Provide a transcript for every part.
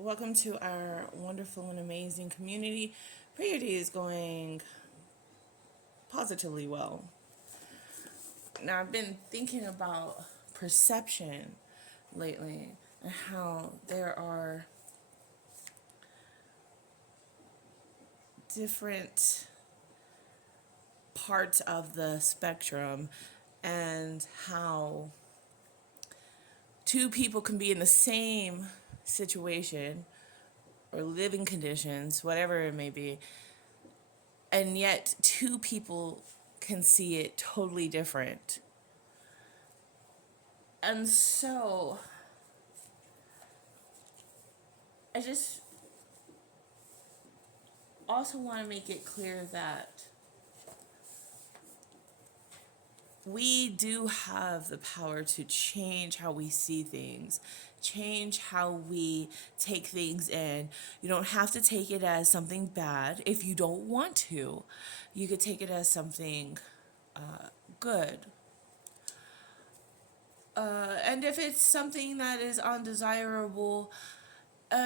Welcome to our wonderful and amazing community. Pray your day is going positively well. Now, I've been thinking about perception lately and how there are different parts of the spectrum and how two people can be in the same situation or living conditions, whatever it may be, and yet two people can see it totally different. And so I just also want to make it clear that we do have the power to change how we see things, change how we take things in. You don't have to take it as something bad if you don't want to. You could take it as something good. And if it's something that is undesirable,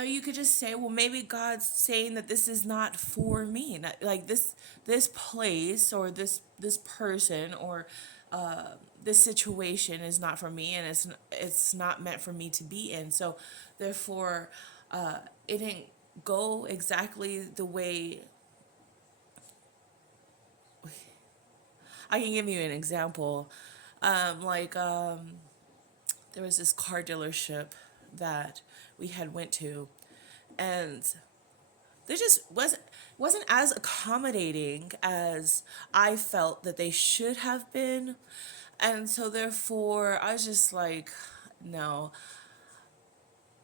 you could just say, well, maybe God's saying that this is not for me. Like this place or this person or this situation is not for me, and it's not meant for me to be in. So therefore, it didn't go exactly the way. I can give you an example. There was this car dealership that we had went to, and they just wasn't as accommodating as I felt that they should have been. And so therefore I was just like, no.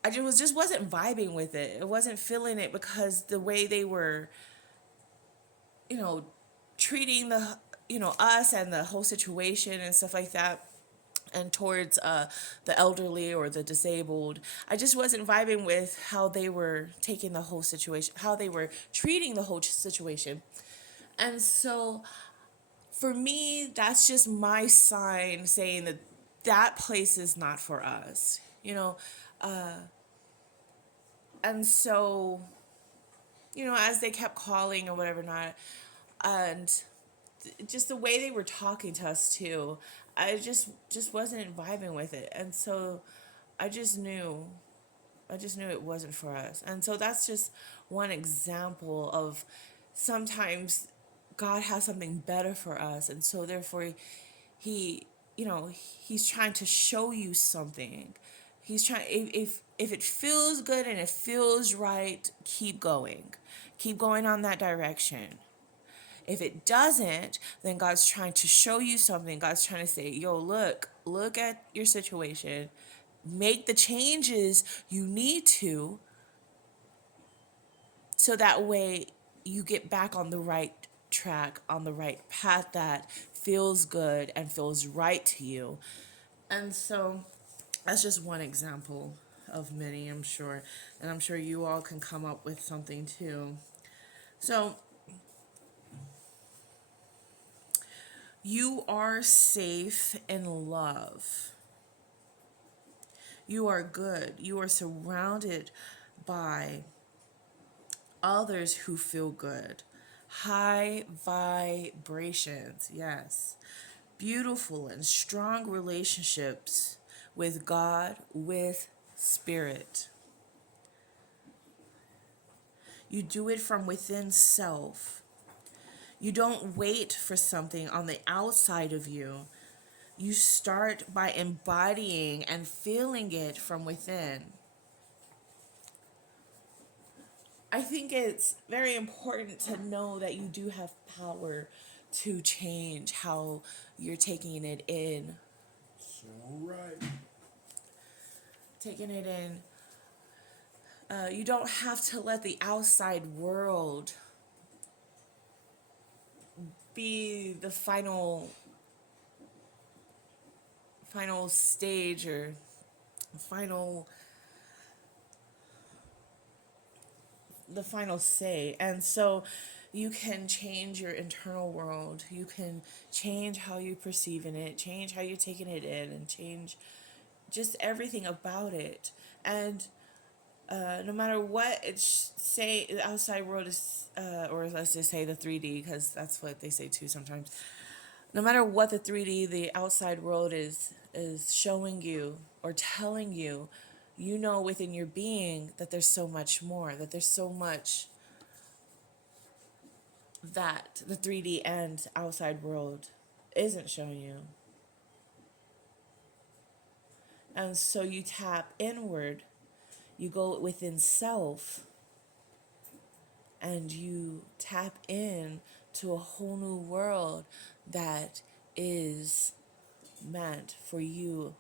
I just wasn't vibing with it. It wasn't feeling it because the way they were, you know, treating us and the whole situation and stuff like that, and towards the elderly or the disabled. I just wasn't vibing with how they were taking the whole situation, how they were treating the whole situation. And so for me, that's just my sign saying that that place is not for us, And so, as they kept calling or whatever, not, and just the way they were talking to us too, I just wasn't vibing with it. And so I just knew it wasn't for us. And so that's just one example of sometimes God has something better for us, and so therefore he he's trying to show you something. He's trying, if it feels good and it feels right, keep going on that direction. If it doesn't, then God's trying to show you something. God's trying to say, yo, look at your situation, make the changes you need to, so that way you get back on the right track, on the right path that feels good and feels right to you. And so that's just one example of many, I'm sure. And I'm sure you all can come up with something too. So you are safe in love. You are good. You are surrounded by others who feel good. High vibrations, yes. Beautiful and strong relationships with God, with spirit. You do it from within self. You don't wait for something on the outside of you. You start by embodying and feeling it from within. I think it's very important to know that you do have power to change how you're taking it in. So right. Taking it in. You don't have to let the outside world be the final stage or final the final say. And so you can change your internal world. You can change how you perceiving it, change how you're taking it in, and change just everything about it. And No matter what say the outside world is, or let's just say the 3D, because that's what they say too sometimes. No matter what the 3D, the outside world is showing you or telling you, you know within your being that there's so much more, that there's so much that the 3D and outside world isn't showing you. And so you tap inward, you go within self, and you tap in to a whole new world that is meant for you.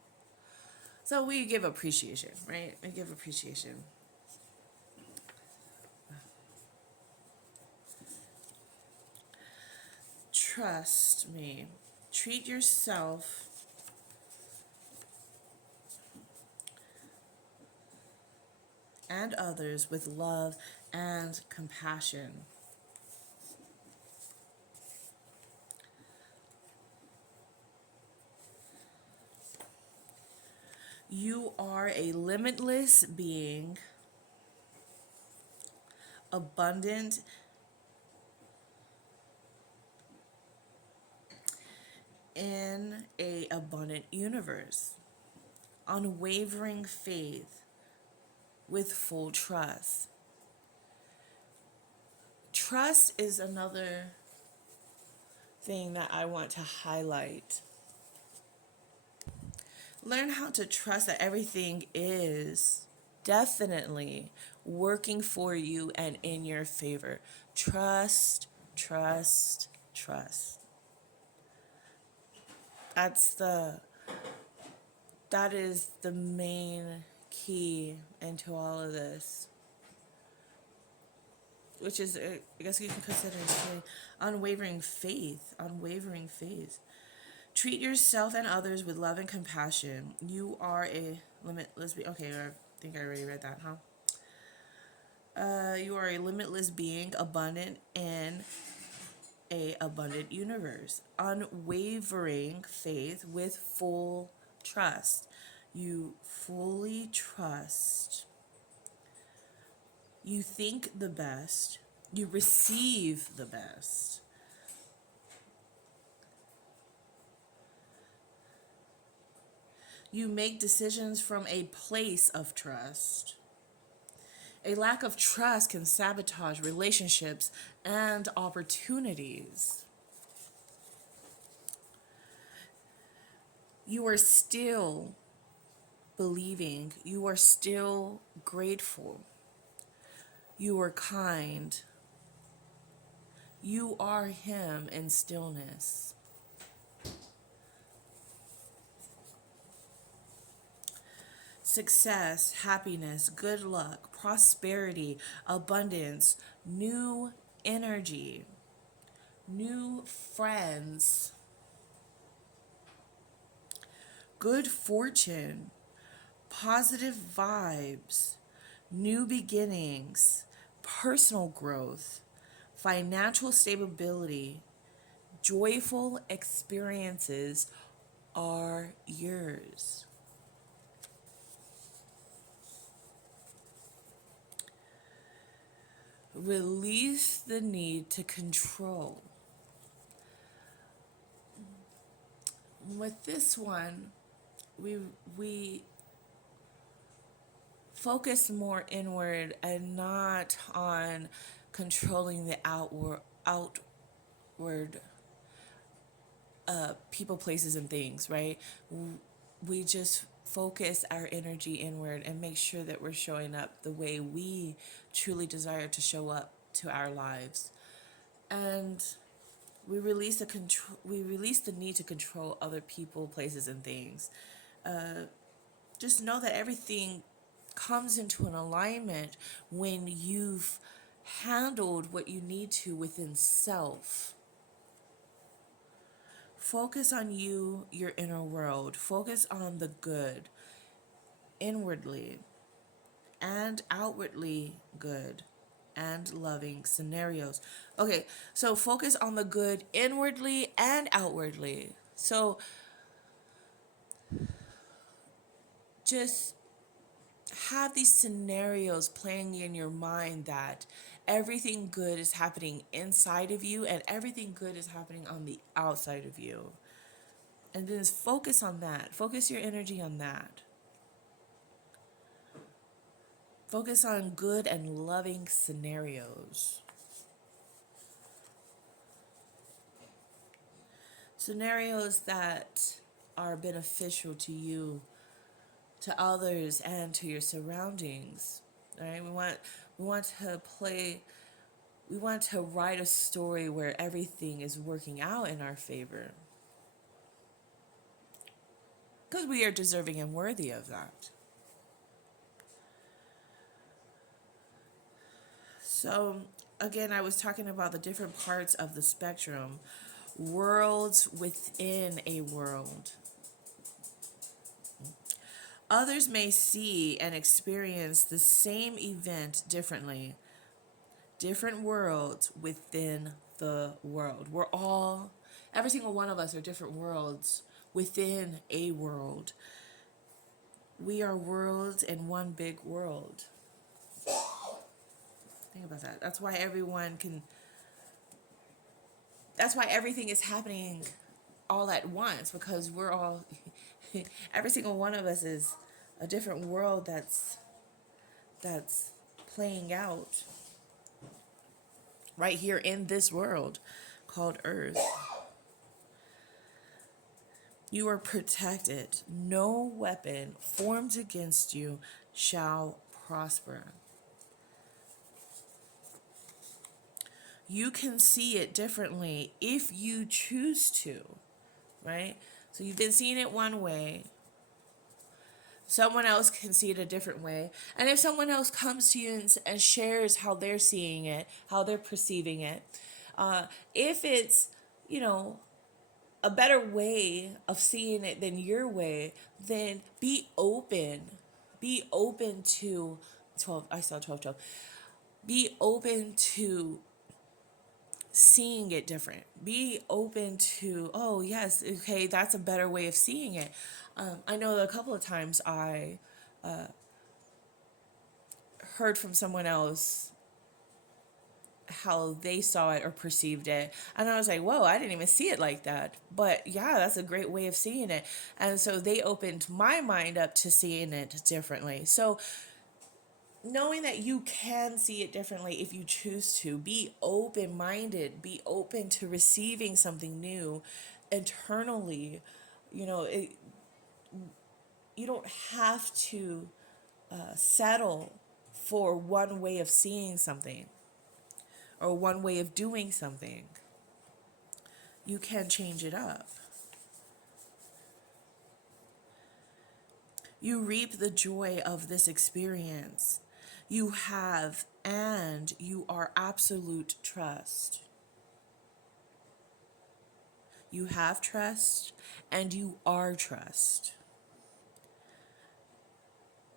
So we give appreciation, right? We give appreciation. Trust me. Treat yourself and others with love and compassion. You are a limitless being, abundant in a abundant universe, unwavering faith with full trust. Trust is another thing that I want to highlight. Learn how to trust that everything is definitely working for you and in your favor. Trust, trust, trust. That's the that is the main key into all of this, which is, I guess you can consider it unwavering faith. Unwavering faith. Treat yourself and others with love and compassion. You are a limitless being. Okay, I think I already read that, huh? You are a limitless being, abundant in a abundant universe. Unwavering faith with full trust. You fully trust. You think the best. You receive the best. You make decisions from a place of trust. A lack of trust can sabotage relationships and opportunities. You are still believing. You are still grateful. You are kind. You are Him in stillness. Success, happiness, good luck, prosperity, abundance, new energy, new friends, good fortune, positive vibes, new beginnings, personal growth, financial stability, joyful experiences are yours. Release the need to control. With this one, we focus more inward and not on controlling the outward people, places, and things, right? We just focus our energy inward and make sure that we're showing up the way we truly desire to show up to our lives. And we release the need to control other people, places, and things. Just know that everything comes into an alignment when you've handled what you need to within self. Focus on you, your inner world. Focus on the good, inwardly and outwardly good and loving scenarios. Okay, so focus on the good inwardly and outwardly. So just have these scenarios playing in your mind that everything good is happening inside of you and everything good is happening on the outside of you. And then just focus on that. Focus your energy on that. Focus on good and loving scenarios. Scenarios that are beneficial to you, to others, and to your surroundings. All right? We want to write a story where everything is working out in our favor. Because we are deserving and worthy of that. So, again, I was talking about the different parts of the spectrum, worlds within a world. Others may see and experience the same event differently, different worlds within the world. Every single one of us are different worlds within a world. We are worlds in one big world. Think about that. That's why everything is happening all at once, because every single one of us is a different world that's playing out right here in this world called Earth. You are protected. No weapon formed against you shall prosper. You can see it differently if you choose to, right? So you've been seeing it one way. Someone else can see it a different way. And if someone else comes to you and shares how they're seeing it, how they're perceiving it, if it's, a better way of seeing it than your way, then be open. Be open to 12. I saw 12, 12. Be open to seeing it different. Be open to, oh, yes, okay, that's a better way of seeing it. I know a couple of times I heard from someone else how they saw it or perceived it. And I was like, whoa, I didn't even see it like that. But yeah, that's a great way of seeing it. And so they opened my mind up to seeing it differently. So knowing that you can see it differently if you choose to, be open-minded, be open to receiving something new internally. You know, you don't have to settle for one way of seeing something or one way of doing something. You can change it up. You reap the joy of this experience. You have and you are absolute trust. You have trust and you are trust.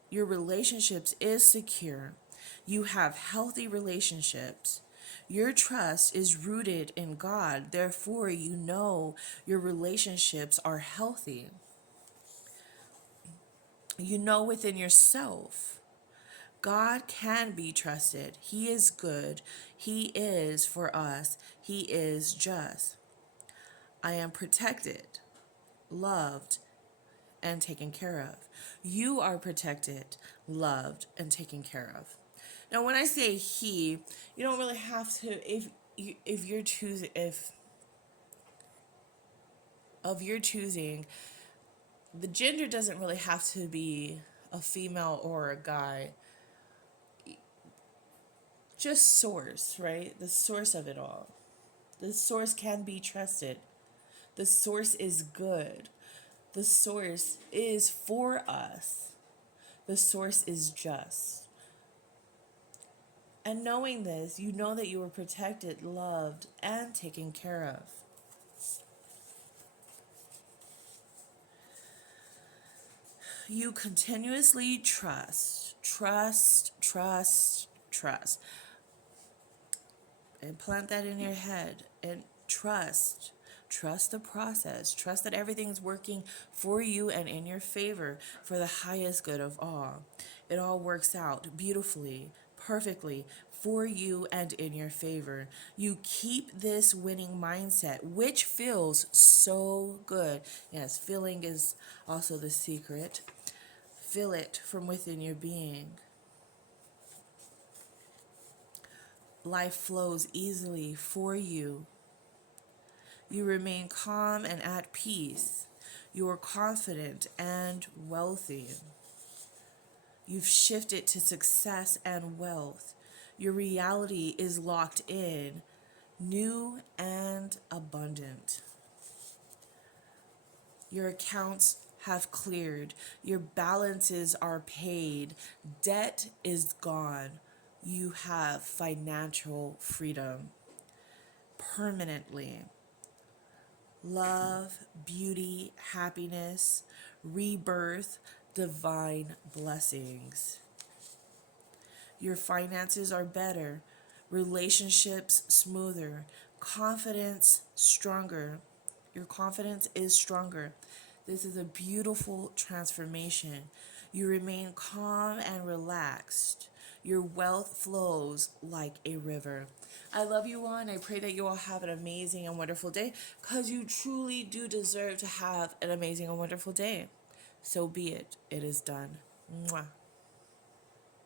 Your relationships is secure. You have healthy relationships. Your trust is rooted in God. Therefore, you know your relationships are healthy. You know within yourself, God can be trusted. He is good. He is for us. He is just. I am protected, loved, and taken care of. You are protected, loved, and taken care of. Now, when I say he, you don't really have to, if you're choosing, if of your choosing, the gender doesn't really have to be a female or a guy. Just source, right? The source of it all. The source can be trusted. The source is good. The source is for us. The source is just. And knowing this, you know that you are protected, loved, and taken care of. You continuously trust, trust, trust, trust. And plant that in your head and trust. Trust the process. Trust that everything's working for you and in your favor for the highest good of all. It all works out beautifully, perfectly for you and in your favor. You keep this winning mindset, which feels so good. Yes, feeling is also the secret. Feel it from within your being. Life flows easily for you. You remain calm and at peace. You are confident and wealthy. You've shifted to success and wealth. Your reality is locked in, new and abundant. Your accounts have cleared. Your balances are paid. Debt is gone. You have financial freedom permanently. Love, beauty, happiness, rebirth, divine blessings. Your finances are better, relationships smoother, confidence stronger. Your confidence is stronger. This is a beautiful transformation. You remain calm and relaxed. Your wealth flows like a river. I love you all, and I pray that you all have an amazing and wonderful day, because you truly do deserve to have an amazing and wonderful day. So be it. It is done. Mwah.